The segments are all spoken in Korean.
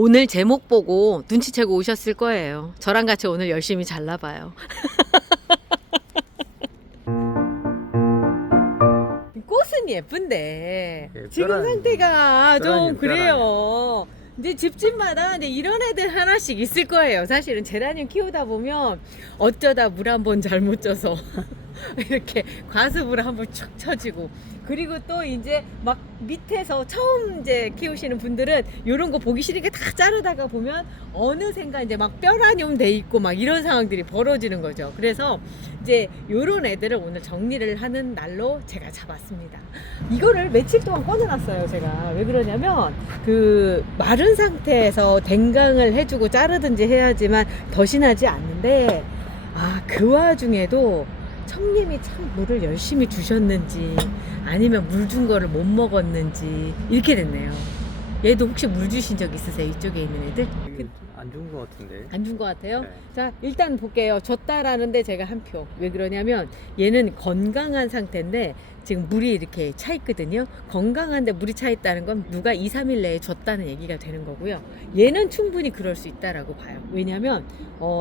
오늘 제목 보고 눈치채고 오셨을 거예요. 저랑 같이 오늘 열심히 잘라봐요. 꽃은 예쁜데 지금 뼈란- 상태가 좀 뼈라니, 그래요. 이제 집집마다 근데 이런 애들 하나씩 있을 거예요. 사실은 제라늄 키우다 보면 어쩌다 물 한 번 잘못 쪄서 이렇게 과습을 한번 축 쳐지고, 그리고 또 이제 막 밑에서 처음 이제 키우시는 분들은 이런 거 보기 싫으니까 다 자르다가 보면 어느샌가 이제 막 뼈라늄 돼 있고 막 이런 상황들이 벌어지는 거죠. 그래서 이제 요런 애들을 오늘 정리를 하는 날로 제가 잡았습니다. 이거를 며칠 동안 꺼내놨어요. 제가 왜 그러냐면 그 마른 상태에서 댕강을 해주고 자르든지 해야지만 덫이 나지 않는데, 그 와중에도 청님이 참 물을 열심히 주셨는지 아니면 물 준 거를 못 먹었는지 이렇게 됐네요. 얘도 혹시 물 주신 적 있으세요? 이쪽에 있는 애들? 안 좋은 것 같은데. 안 준 것 같아요? 네. 자, 일단 볼게요. 줬다라는데 제가 한 표. 왜 그러냐면 얘는 건강한 상태인데 지금 물이 이렇게 차 있거든요. 건강한데 물이 차 있다는 건 누가 2, 3일 내에 줬다는 얘기가 되는 거고요. 얘는 충분히 그럴 수 있다라고 봐요. 왜냐면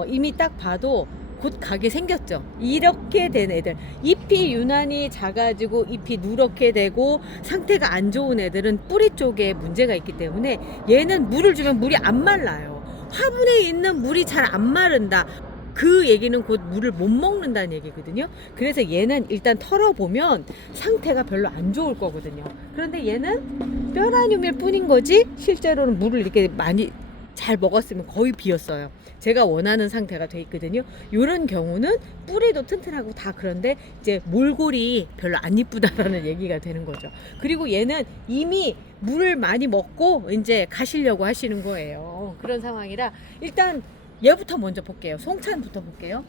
이미 딱 봐도 곧 가게 생겼죠. 이렇게 된 애들, 잎이 유난히 작아지고 잎이 누렇게 되고 상태가 안 좋은 애들은 뿌리 쪽에 문제가 있기 때문에 얘는 물을 주면 물이 안 말라요. 화분에 있는 물이 잘 안 마른다. 그 얘기는 곧 물을 못 먹는다는 얘기거든요. 그래서 얘는 일단 털어보면 상태가 별로 안 좋을 거거든요. 그런데 얘는 뼈라늄일 뿐인 거지 실제로는 물을 이렇게 많이 잘 먹었으면 거의 비었어요. 제가 원하는 상태가 돼 있거든요. 이런 경우는 뿌리도 튼튼하고 다 그런데 이제 몰골이 별로 안 이쁘다라는 얘기가 되는 거죠. 그리고 얘는 이미 물을 많이 먹고 이제 가시려고 하시는 거예요. 그런 상황이라 일단 얘부터 먼저 볼게요. 송찬부터 볼게요.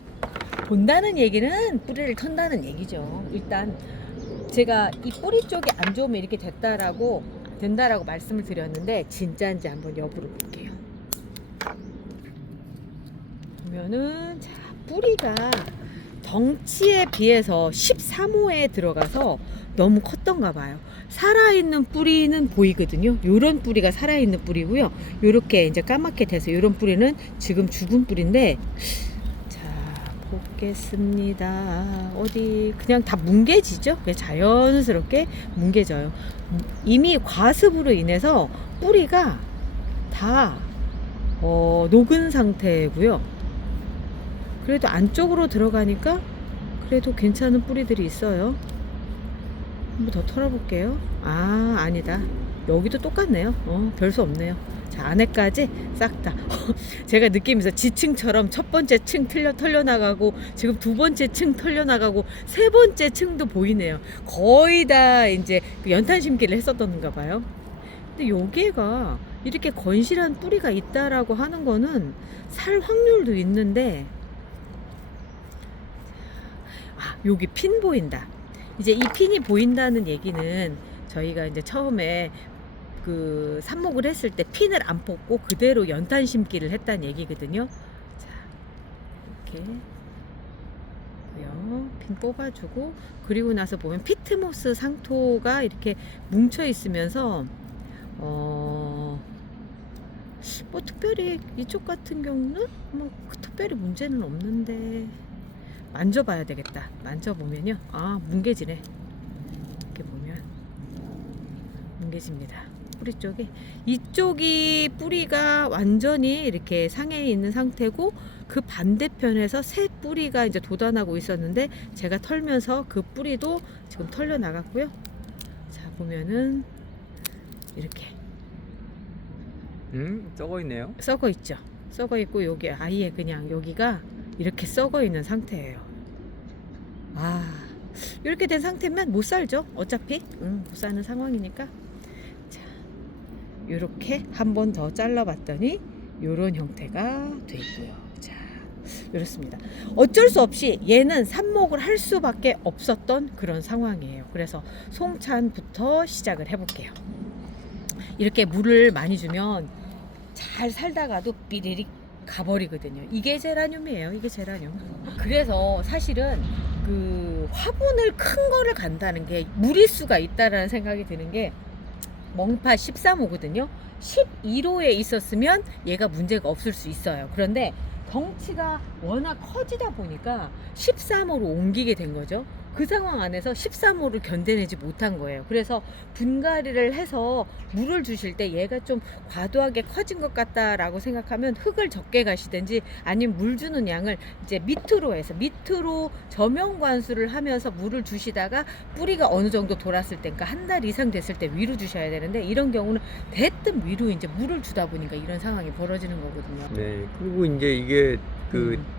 본다는 얘기는 뿌리를 턴다는 얘기죠. 일단 제가 이 뿌리 쪽이 안 좋으면 이렇게 된다라고 말씀을 드렸는데 진짜인지 한번 여부를 볼게요. 보면은 자, 뿌리가 덩치에 비해서 13호에 들어가서 너무 컸던가 봐요. 살아있는 뿌리는 보이거든요. 요런 뿌리가 살아있는 뿌리고요. 요렇게 이제 까맣게 돼서 요런 뿌리는 지금 죽은 뿌리인데, 자 보겠습니다. 어디 그냥 다 뭉개지죠. 그냥 자연스럽게 뭉개져요. 이미 과습으로 인해서 뿌리가 다 녹은 상태고요. 그래도 안쪽으로 들어가니까 그래도 괜찮은 뿌리들이 있어요. 한번 더 털어볼게요. 아니다. 여기도 똑같네요. 별 수 없네요. 자, 안에까지 싹 다. 제가 느끼면서 지층처럼 첫 번째 층 털려나가고 지금 두 번째 층 털려나가고 세 번째 층도 보이네요. 거의 다 이제 그 연탄 심기를 했었던가 봐요. 근데 여기가 이렇게 건실한 뿌리가 있다라고 하는 거는 살 확률도 있는데, 여기 핀 보인다. 이제 이 핀이 보인다는 얘기는 저희가 이제 처음에 그 삽목을 했을 때 핀을 안 뽑고 그대로 연탄 심기를 했다는 얘기거든요. 자, 이렇게 핀 뽑아주고, 그리고 나서 보면 피트모스 상토가 이렇게 뭉쳐 있으면서 뭐 특별히 이쪽 같은 경우는 뭐 특별히 문제는 없는데 만져봐야 되겠다. 만져보면요, 뭉개지네. 이렇게 보면 뭉개집니다. 뿌리 쪽에 이쪽이 뿌리가 완전히 이렇게 상해 있는 상태고, 그 반대편에서 새 뿌리가 이제 돋아나고 있었는데 제가 털면서 그 뿌리도 지금 털려 나갔고요. 자, 보면은 이렇게 썩어 있네요. 썩어 있죠. 썩어 있고 여기 아예 그냥 여기가 이렇게 썩어 있는 상태예요. 이렇게 된 상태면 못 살죠. 어차피 못 사는 상황이니까. 자, 이렇게 한 번 더 잘라봤더니 이런 형태가 돼 있고요. 자, 이렇습니다. 어쩔 수 없이 얘는 삽목을 할 수밖에 없었던 그런 상황이에요. 그래서 송찬부터 시작을 해볼게요. 이렇게 물을 많이 주면 잘 살다가도 삐리릭 가버리거든요. 이게 제라늄이에요. 이게 제라늄. 그래서 사실은 그 화분을 큰 거를 간다는 게 무리수가 있다라는 생각이 드는 게, 멍파 13호거든요. 12호에 있었으면 얘가 문제가 없을 수 있어요. 그런데 덩치가 워낙 커지다 보니까 13호로 옮기게 된 거죠. 그 상황 안에서 13호를 견뎌내지 못한 거예요. 그래서 분갈이를 해서 물을 주실 때 얘가 좀 과도하게 커진 것 같다라고 생각하면 흙을 적게 가시든지 아니면 물 주는 양을 이제 밑으로 해서 밑으로 저면 관수를 하면서 물을 주시다가 뿌리가 어느 정도 돌았을 때, 그러니까 한 달 이상 됐을 때 위로 주셔야 되는데, 이런 경우는 대뜸 위로 이제 물을 주다 보니까 이런 상황이 벌어지는 거거든요. 네. 그리고 이제 이게 그 음.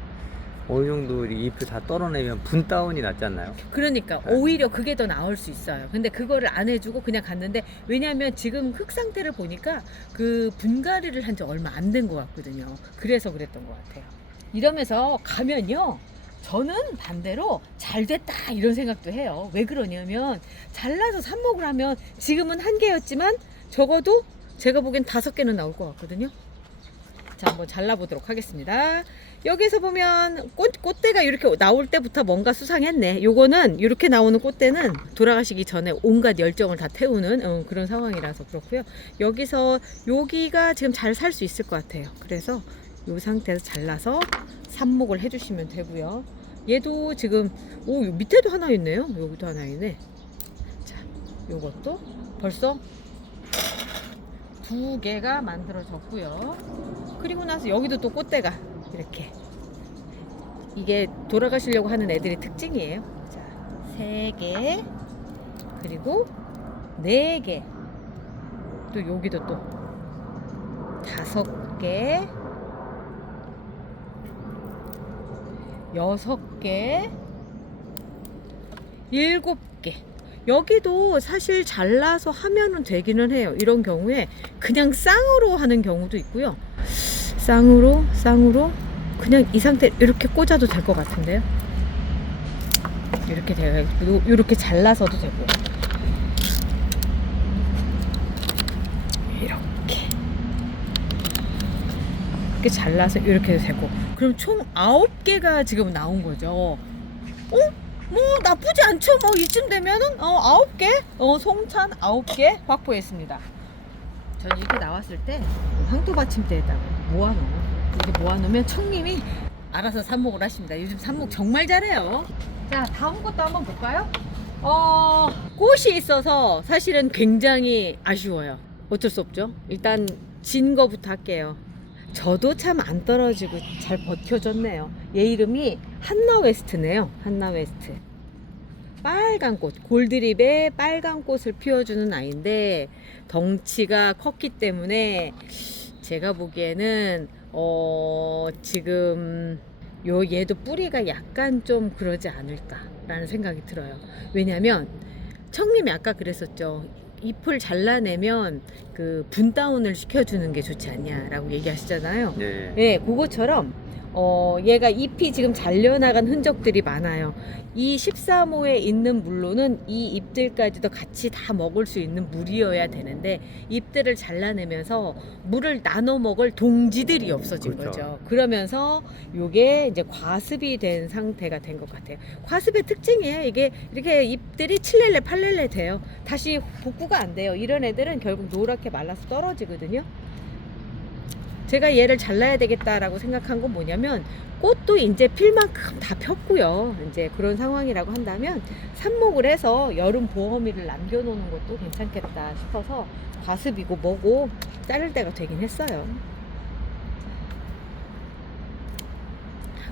어느 정도 이 잎을 다 떨어내면 분 다운이 낫지 않나요? 그러니까 오히려 그게 더 나을 수 있어요. 근데 그거를 안 해주고 그냥 갔는데, 왜냐하면 지금 흙 상태를 보니까 그 분갈이를 한 지 얼마 안 된 것 같거든요. 그래서 그랬던 것 같아요. 이러면서 가면요, 저는 반대로 잘 됐다 이런 생각도 해요. 왜 그러냐면 잘라서 삽목을 하면 지금은 한 개였지만 적어도 제가 보기엔 5개는 나올 것 같거든요. 자, 한번 잘라보도록 하겠습니다. 여기서 보면 꽃대가 이렇게 나올 때부터 뭔가 수상했네. 요거는 이렇게 나오는 꽃대는 돌아가시기 전에 온갖 열정을 다 태우는 그런 상황이라서 그렇고요. 여기서 여기가 지금 잘 살 수 있을 것 같아요. 그래서 이 상태에서 잘라서 삽목을 해주시면 되고요. 얘도 지금 밑에도 하나 있네요. 여기도 하나 있네. 자, 요것도 벌써 2개가 만들어졌고요. 그리고 나서 여기도 또 꽃대가 이렇게, 이게 돌아가시려고 하는 애들의 특징이에요. 자, 3개, 그리고 4개, 또 여기도 또 5개, 6개, 7개. 여기도 사실 잘라서 하면은 되기는 해요. 이런 경우에 그냥 쌍으로 하는 경우도 있고요. 쌍으로 그냥 이 상태 이렇게 꽂아도 될 것 같은데요. 이렇게 돼요. 이렇게 잘라서도 되고요. 이렇게 잘라서 이렇게 해도 되고. 그럼 총 9개가 지금 나온 거죠. 뭐 나쁘지 않죠. 뭐 이쯤 되면은 9개, 송찬 9개 확보했습니다. 전 이렇게 나왔을 때 황토 받침대에다가 모아놓아요. 이렇게 모아놓으면 청님이 알아서 삽목을 하십니다. 요즘 삽목 정말 잘해요. 자, 다음 것도 한번 볼까요? 꽃이 있어서 사실은 굉장히 아쉬워요. 어쩔 수 없죠. 일단 진 거부터 할게요. 저도 참 안 떨어지고 잘 버텨줬네요. 얘 이름이 한나웨스트네요. 한나웨스트. 빨간 꽃, 골드립에 빨간 꽃을 피워주는 아이인데 덩치가 컸기 때문에 제가 보기에는 지금 얘도 뿌리가 약간 좀 그러지 않을까라는 생각이 들어요. 왜냐면 청님이 아까 그랬었죠. 잎을 잘라내면 그 분다운을 시켜주는 게 좋지 않냐라고 얘기하시잖아요. 네. 네, 그것처럼 얘가 잎이 지금 잘려나간 흔적들이 많아요. 이 13호에 있는 물로는 이 잎들까지도 같이 다 먹을 수 있는 물이어야 되는데 잎들을 잘라내면서 물을 나눠 먹을 동지들이 없어진 그렇죠. 거죠. 그러면서 요게 이제 과습이 된 상태가 된 것 같아요. 과습의 특징이에요. 이게 이렇게 잎들이 7렐레 8렐레 돼요. 다시 복구가 안 돼요. 이런 애들은 결국 노랗게 말라서 떨어지거든요. 제가 얘를 잘라야 되겠다라고 생각한 건 뭐냐면, 꽃도 이제 필 만큼 다 폈고요. 이제 그런 상황이라고 한다면 삽목을 해서 여름 보험이를 남겨놓는 것도 괜찮겠다 싶어서 과습이고 뭐고 자를 때가 되긴 했어요.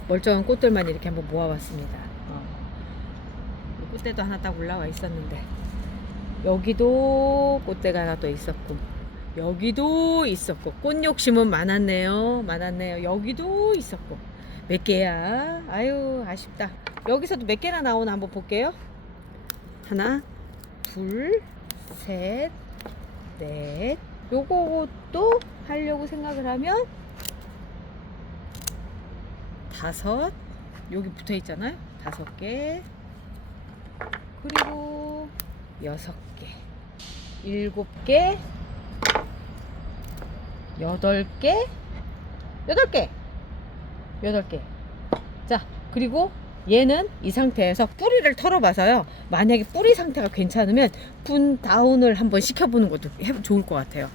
멀쩡한 꽃들만 이렇게 한번 모아봤습니다. 꽃대도 하나 딱 올라와 있었는데, 여기도 꽃대가 하나 또 있었고, 여기도 있었고, 꽃 욕심은 많았네요. 여기도 있었고. 몇 개야? 아유, 아쉽다. 여기서도 몇 개나 나오나 한번 볼게요. 하나, 둘, 셋, 넷. 요것도 하려고 생각을 하면 5. 여기 붙어 있잖아요. 5개. 그리고 6개. 7개. 8개. 8개. 자, 그리고 얘는 이 상태에서 뿌리를 털어봐서요. 만약에 뿌리 상태가 괜찮으면 분 다운을 한번 시켜보는 것도 좋을 것 같아요.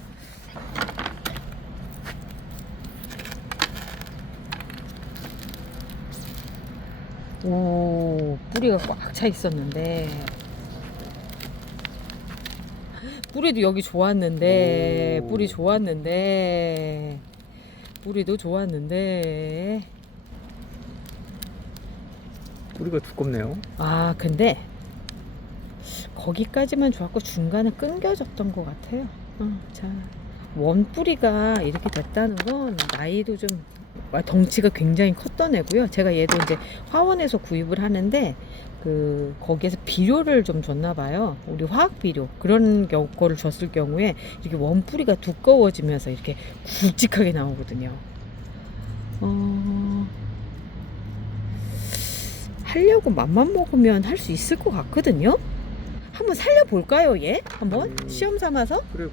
오, 뿌리가 꽉 차 있었는데. 뿌리도 여기 좋았는데, 오. 뿌리 좋았는데, 뿌리도 좋았는데. 뿌리가 두껍네요. 아, 근데 거기까지만 좋았고 중간에 끊겨졌던 것 같아요. 자, 원 뿌리가 이렇게 됐다는 건 나이도 좀 덩치가 굉장히 컸던 애고요. 제가 얘도 이제 화원에서 구입을 하는데 거기에서 비료를 좀 줬나 봐요. 우리 화학 비료 그런 거를 줬을 경우에 이렇게 원 뿌리가 두꺼워지면서 이렇게 굵직하게 나오거든요. 하려고 맘만 먹으면 할 수 있을 것 같거든요. 한번 살려볼까요, 얘? 한번 시험 삼아서? 그래,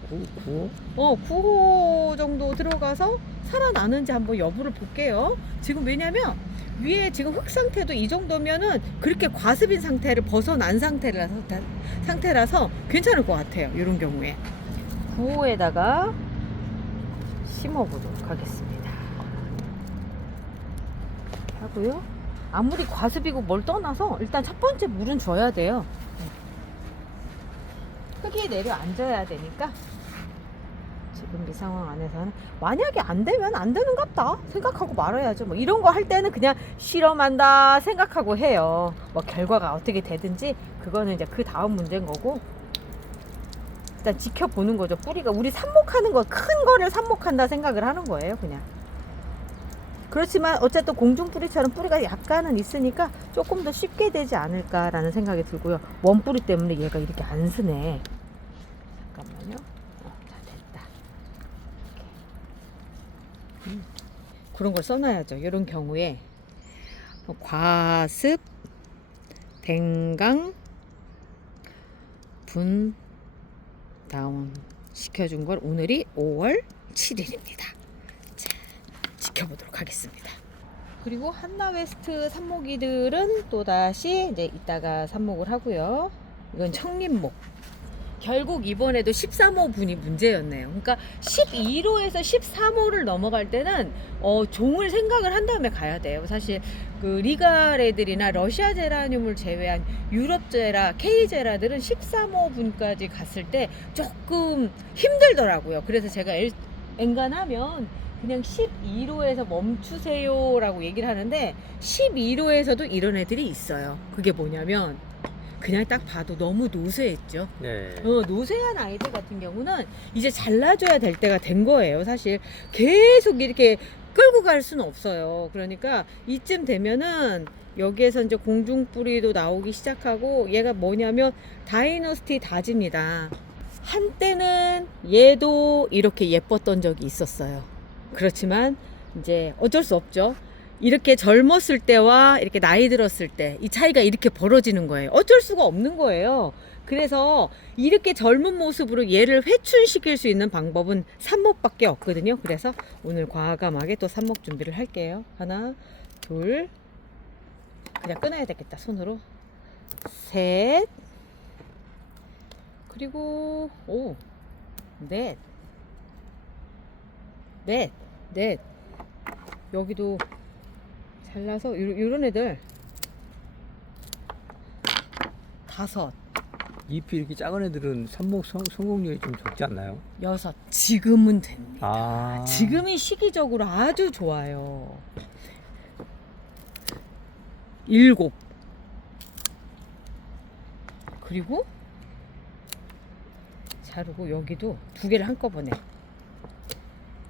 9호? 9호 정도 들어가서 살아나는지 한번 여부를 볼게요. 지금 왜냐면 위에 지금 흙 상태도 이 정도면은 그렇게 과습인 상태를 벗어난 상태라서 괜찮을 것 같아요. 이런 경우에 9호에다가 심어보도록 하겠습니다. 하고요. 아무리 과습이고 뭘 떠나서 일단 첫 번째 물은 줘야 돼요. 흙이 내려앉아야 되니까 지금 이 상황 안에서는 만약에 안 되면 안 되는갑다 생각하고 말아야죠. 뭐 이런 거 할 때는 그냥 실험한다 생각하고 해요. 뭐 결과가 어떻게 되든지 그거는 이제 그 다음 문제인 거고 일단 지켜보는 거죠. 뿌리가 우리 삽목하는 거 큰 거를 삽목한다 생각을 하는 거예요. 그냥 그렇지만 어쨌든 공중뿌리처럼 뿌리가 약간은 있으니까 조금 더 쉽게 되지 않을까라는 생각이 들고요. 원뿌리 때문에 얘가 이렇게 안 쓰네. 잠깐만요. 자, 됐다. 그런 걸 써놔야죠. 이런 경우에 과습, 댕강, 분 다운 시켜준 걸 오늘이 5월 7일입니다. 지켜보도록 하겠습니다. 그리고 한나웨스트 삽목이들은 또다시 이제 이따가 삽목을 하고요. 이건 청림목. 결국 이번에도 13호 분이 문제였네요. 그러니까 12호에서 13호를 넘어갈 때는 종을 생각을 한 다음에 가야 돼요. 사실 그 리가레들이나 러시아 제라늄을 제외한 유럽 제라, K 제라들은 13호 분까지 갔을 때 조금 힘들더라고요. 그래서 제가 엔간하면 그냥 12로에서 멈추세요 라고 얘기를 하는데 12로에서도 이런 애들이 있어요. 그게 뭐냐면 그냥 딱 봐도 너무 노쇠했죠. 네. 노쇠한 아이들 같은 경우는 이제 잘라줘야 될 때가 된 거예요. 사실 계속 이렇게 끌고 갈 수는 없어요. 그러니까 이쯤 되면은 여기에서 이제 공중뿌리도 나오기 시작하고 얘가 뭐냐면 다이너스티 다지입니다. 한때는 얘도 이렇게 예뻤던 적이 있었어요. 그렇지만 이제 어쩔 수 없죠. 이렇게 젊었을 때와 이렇게 나이 들었을 때 이 차이가 이렇게 벌어지는 거예요. 어쩔 수가 없는 거예요. 그래서 이렇게 젊은 모습으로 얘를 회춘시킬 수 있는 방법은 삽목밖에 없거든요. 그래서 오늘 과감하게 또 삽목 준비를 할게요. 하나, 둘, 그냥 끊어야 되겠다. 손으로. 셋, 그리고 넷, 여기도 잘라서 요런 애들 5, 잎이 이렇게 작은 애들은 삽목 성공률이 좀 적지 않나요? 6. 지금은 됩니다. 아. 지금이 시기적으로 아주 좋아요. 7. 그리고 자르고 여기도 2개를 한꺼번에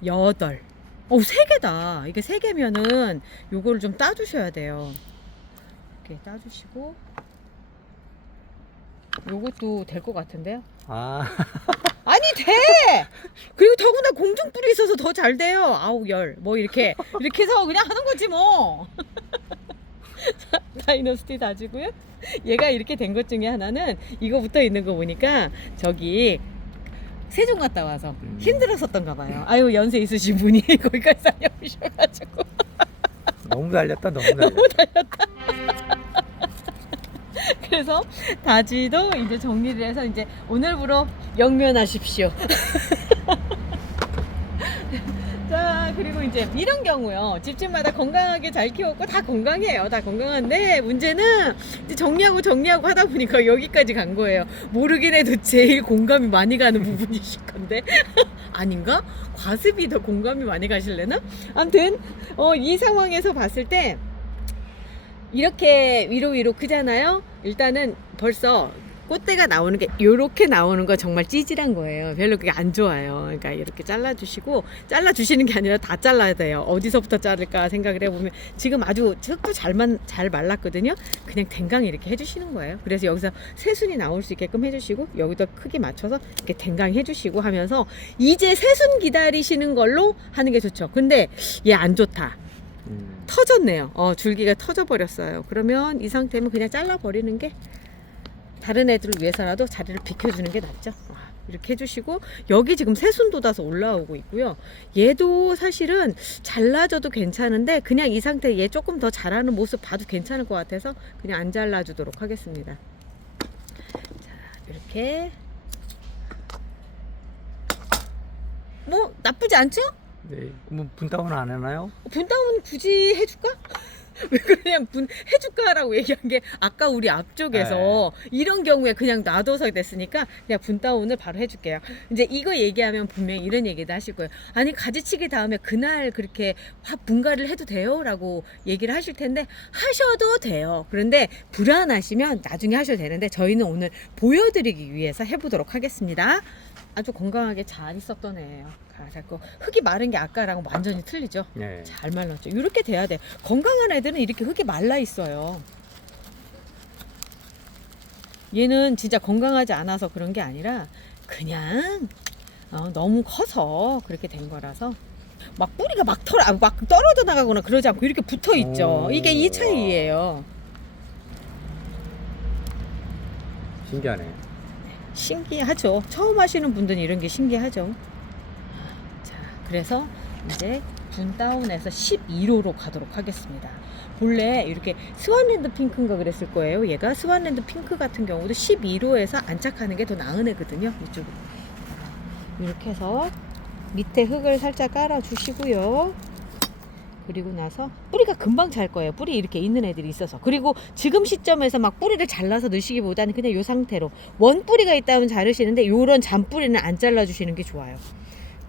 8. 3개다. 이게 3개면은 요거를 좀 따주셔야 돼요. 이렇게 따주시고 요것도 될 것 같은데요? 아. 아니 돼! 그리고 더구나 공중뿔이 있어서 더 잘 돼요. 9, 10. 뭐 이렇게 해서 그냥 하는 거지 뭐. 다이너스티 다지고요. 얘가 이렇게 된 것 중에 하나는 이거 붙어 있는 거 보니까 저기 세종 갔다 와서 힘들었었던가 봐요. 아유 연세 있으신 분이 거기까지 살려오셔가지고 너무 달렸다. 너무 달렸다. 그래서 다지도 이제 정리를 해서 이제 오늘부로 영면하십시오. 자, 그리고 이제 이런 경우요. 집집마다 건강하게 잘 키웠고 다 건강해요. 다 건강한데 문제는 이제 정리하고 하다 보니까 여기까지 간 거예요. 모르긴 해도 제일 공감이 많이 가는 부분이실 건데 아닌가? 과습이 더 공감이 많이 가실래나? 아무튼 이 상황에서 봤을 때 이렇게 위로 크잖아요. 일단은 벌써 꽃대가 나오는 게 이렇게 나오는 거 정말 찌질한 거예요. 별로 그게 안 좋아요. 그러니까 이렇게 잘라주시고, 잘라주시는 게 아니라 다 잘라야 돼요. 어디서부터 자를까 생각을 해보면 지금 아주 흙도 잘 말랐거든요. 그냥 댕강 이렇게 해주시는 거예요. 그래서 여기서 새순이 나올 수 있게끔 해주시고, 여기도 크기 맞춰서 이렇게 댕강 해주시고 하면서 이제 새순 기다리시는 걸로 하는 게 좋죠. 근데 얘 안 좋다. 터졌네요. 줄기가 터져 버렸어요. 그러면 이 상태면 그냥 잘라 버리는 게 다른 애들을 위해서라도 자리를 비켜주는 게 낫죠. 이렇게 해주시고, 여기 지금 새순 돋아서 올라오고 있고요. 얘도 사실은 잘라줘도 괜찮은데 그냥 이 상태 얘 조금 더 자라는 모습 봐도 괜찮을 것 같아서 그냥 안 잘라주도록 하겠습니다. 자, 이렇게 뭐 나쁘지 않죠? 네, 뭐 분다운 안 해나요? 분다운 굳이 해줄까? 왜 그냥 해줄까라고 얘기한 게 아까 우리 앞쪽에서 이런 경우에 그냥 놔둬서 됐으니까 그냥 분다운을 바로 해줄게요. 이제 이거 얘기하면 분명히 이런 얘기도 하실 거예요. 아니 가지치기 다음에 그날 그렇게 분갈이를 해도 돼요? 라고 얘기를 하실 텐데 하셔도 돼요. 그런데 불안하시면 나중에 하셔도 되는데 저희는 오늘 보여드리기 위해서 해보도록 하겠습니다. 아주 건강하게 잘 있었던 애예요. 흙이 마른 게 아까랑 완전히 틀리죠. 네. 잘 말랐죠. 이렇게 돼야 돼. 건강한 애들은 이렇게 흙이 말라 있어요. 얘는 진짜 건강하지 않아서 그런 게 아니라 그냥 너무 커서 그렇게 된 거라서 막 뿌리가 막 떨어져 나가거나 그러지 않고 이렇게 붙어 있죠. 이게 이 차이예요. 신기하네. 신기하죠. 처음 하시는 분들은 이런 게 신기하죠. 자, 그래서 이제 분다운해서 12호로 가도록 하겠습니다. 본래 이렇게 스완랜드 핑크인가 그랬을 거예요. 얘가 스완랜드 핑크 같은 경우도 12호에서 안착하는 게 더 나은 애거든요. 이쪽으로 이렇게 해서 밑에 흙을 살짝 깔아 주시고요. 그리고 나서 뿌리가 금방 잘 거예요. 뿌리 이렇게 있는 애들이 있어서. 그리고 지금 시점에서 막 뿌리를 잘라서 넣으시기보다는 그냥 이 상태로 원 뿌리가 있다면 자르시는데 요런 잔뿌리는 안 잘라주시는 게 좋아요.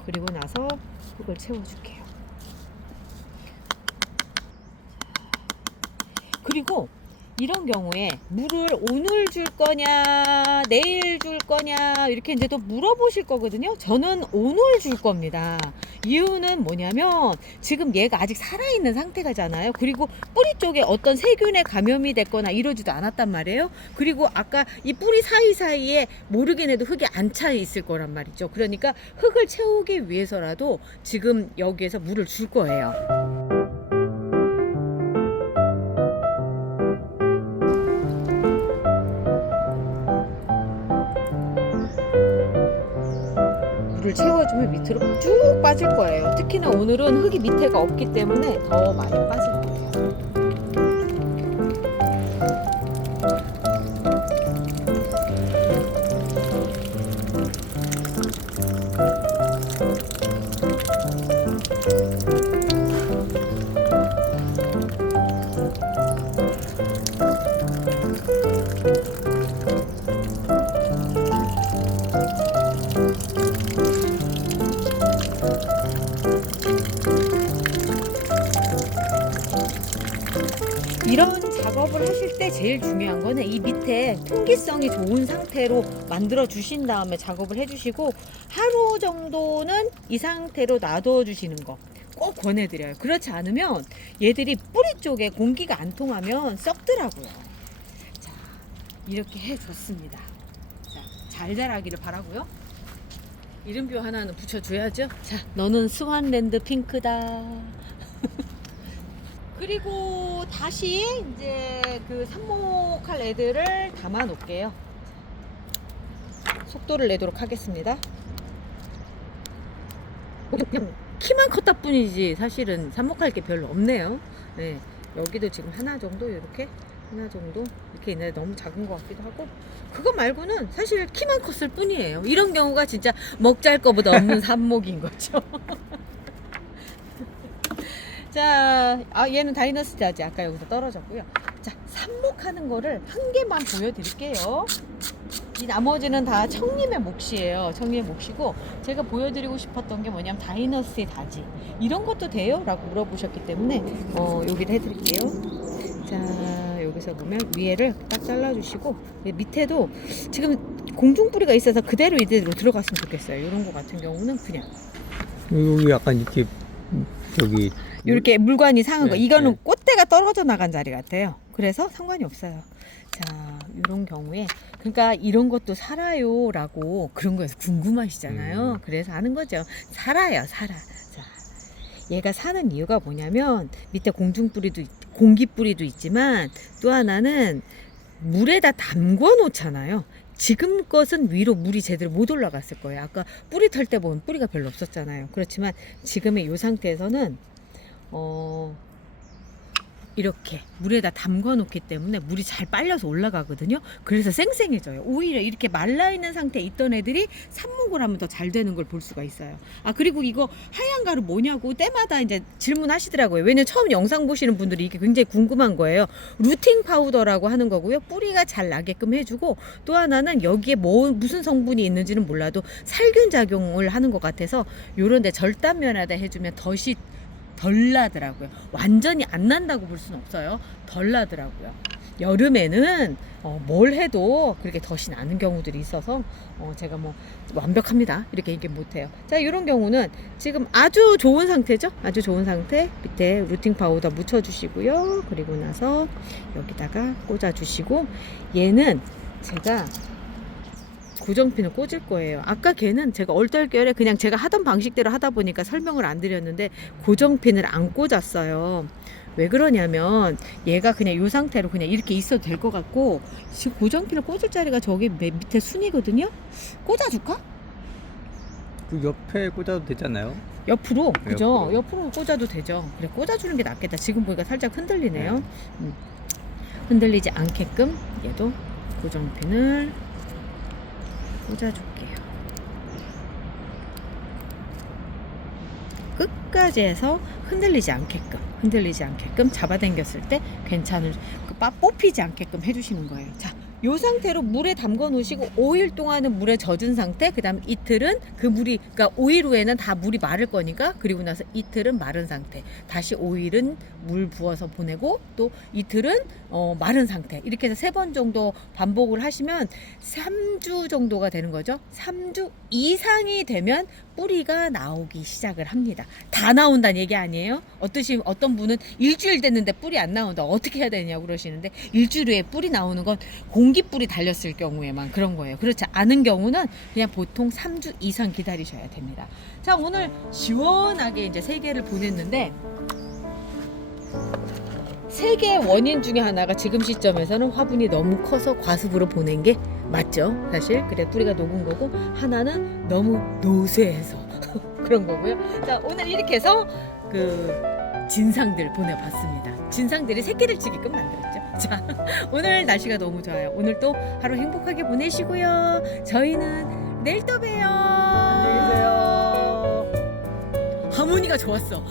그리고 나서 흙을 채워줄게요. 그리고 이런 경우에 물을 오늘 줄 거냐 내일 줄 거냐 이렇게 이제 또 물어보실 거거든요. 저는 오늘 줄 겁니다. 이유는 뭐냐면 지금 얘가 아직 살아있는 상태가잖아요. 그리고 뿌리 쪽에 어떤 세균에 감염이 됐거나 이러지도 않았단 말이에요. 그리고 아까 이 뿌리 사이사이에 모르긴 해도 흙이 안 차 있을 거란 말이죠. 그러니까 흙을 채우기 위해서라도 지금 여기에서 물을 줄 거예요. 물을 채워주면 밑으로 쭉 빠질 거예요. 특히나 오늘은 흙이 밑에가 없기 때문에 더 많이 빠질 거예요. 이런 작업을 하실 때 제일 중요한 거는 이 밑에 통기성이 좋은 상태로 만들어 주신 다음에 작업을 해주시고 하루 정도는 이 상태로 놔둬 주시는 거 꼭 권해드려요. 그렇지 않으면 얘들이 뿌리 쪽에 공기가 안 통하면 썩더라고요. 자, 이렇게 해줬습니다. 자, 잘 자라기를 바라고요. 이름표 하나는 붙여줘야죠. 자, 너는 스완랜드 핑크다. 그리고 다시 이제 그 삽목할 애들을 담아 놓을게요. 속도를 내도록 하겠습니다. 그냥 키만 컸다 뿐이지 사실은 삽목할 게 별로 없네요. 네, 여기도 지금 하나 정도 이렇게 하나 정도 이렇게 있는데 너무 작은 것 같기도 하고, 그거 말고는 사실 키만 컸을 뿐이에요. 이런 경우가 진짜 먹잘 거보다 없는 삽목인 거죠. 자, 얘는 다이너스티아지. 아까 여기서 떨어졌고요. 자, 삽목하는 거를 한 개만 보여드릴게요. 이 나머지는 다 청림의 몫이에요. 청림의 몫이고, 제가 보여드리고 싶었던 게 뭐냐면 다이너스의 다지. 이런 것도 돼요? 라고 물어보셨기 때문에 여기를 해드릴게요. 자, 여기서 보면 위에를 딱 잘라주시고, 밑에도 지금 공중뿌리가 있어서 그대로 이대로 들어갔으면 좋겠어요. 이런 거 같은 경우는 그냥 여기 약간 이렇게 여기 이렇게 물관이 상한 거. 네, 이거는 네. 꽃대가 떨어져 나간 자리 같아요. 그래서 상관이 없어요. 자, 이런 경우에 그러니까 이런 것도 살아요라고 그런 거에서 궁금하시잖아요. 그래서 하는 거죠. 살아요, 살아. 자, 얘가 사는 이유가 뭐냐면 밑에 공기뿌리도 있지만 또 하나는 물에다 담궈 놓잖아요. 지금 것은 위로 물이 제대로 못 올라갔을 거예요. 아까 뿌리 털 때 보면 뿌리가 별로 없었잖아요. 그렇지만 지금의 이 상태에서는 이렇게 물에다 담궈 놓기 때문에 물이 잘 빨려서 올라가거든요. 그래서 쌩쌩해져요. 오히려 이렇게 말라있는 상태에 있던 애들이 삽목을 하면 더 잘 되는 걸 볼 수가 있어요. 그리고 이거 하얀 가루 뭐냐고 때마다 이제 질문하시더라고요. 왜냐면 처음 영상 보시는 분들이 이게 굉장히 궁금한 거예요. 루팅 파우더라고 하는 거고요. 뿌리가 잘 나게끔 해주고, 또 하나는 여기에 무슨 성분이 있는지는 몰라도 살균 작용을 하는 것 같아서 요런 데 절단면에다 해주면 덫이 덜 나더라고요. 완전히 안 난다고 볼 수는 없어요. 덜 나더라고요. 여름에는 뭘 해도 그렇게 덫이 나는 경우들이 있어서 제가 뭐 완벽합니다 이렇게 얘기 못해요. 자, 이런 경우는 지금 아주 좋은 상태죠. 아주 좋은 상태. 밑에 루팅 파우더 묻혀주시고요. 그리고 나서 여기다가 꽂아주시고, 얘는 제가 고정핀을 꽂을 거예요. 아까 걔는 제가 얼떨결에 그냥 제가 하던 방식대로 하다 보니까 설명을 안 드렸는데 고정핀을 안 꽂았어요. 왜 그러냐면 얘가 그냥 이 상태로 그냥 이렇게 있어도 될 것 같고, 지금 고정핀을 꽂을 자리가 저기 밑에 순이거든요. 꽂아줄까? 그 옆에 꽂아도 되잖아요. 옆으로, 그죠? 옆으로. 옆으로 꽂아도 되죠. 그래, 꽂아주는 게 낫겠다. 지금 보니까 살짝 흔들리네요. 네. 흔들리지 않게끔 얘도 고정핀을 꽂아줄게요. 끝까지 해서 흔들리지 않게끔 잡아당겼을 때 괜찮을, 뽑히지 않게끔 해주시는 거예요. 자, 요 상태로 물에 담궈 놓으시고 5일 동안은 물에 젖은 상태, 그 다음 이틀은 그 물이, 그러니까 5일 후에는 다 물이 마를 거니까, 그리고 나서 이틀은 마른 상태, 다시 5일은 물 부어서 보내고, 또 이틀은 마른 상태, 이렇게 해서 3번 정도 반복을 하시면 3주 정도가 되는 거죠. 3주 이상이 되면 뿌리가 나오기 시작을 합니다. 다 나온다는 얘기 아니에요? 어떤 분은 일주일 됐는데 뿌리 안 나온다, 어떻게 해야 되냐고 그러시는데, 일주일 후에 뿌리 나오는 건 공기뿌리 달렸을 경우에만 그런 거예요. 그렇지 않은 경우는 그냥 보통 3주 이상 기다리셔야 됩니다. 자, 오늘 시원하게 이제 3개를 보냈는데, 3개의 원인 중에 하나가 지금 시점에서는 화분이 너무 커서 과습으로 보낸 게 맞죠, 사실. 그래, 뿌리가 녹은 거고, 하나는 너무 노쇠해서 그런 거고요. 자, 오늘 이렇게 해서 그 진상들 보내봤습니다. 진상들이 새끼를 치게끔 만들었죠. 자, 오늘 날씨가 너무 좋아요. 오늘 또 하루 행복하게 보내시고요. 저희는 내일 또 봬요. 안녕히 계세요. 하모니가 좋았어.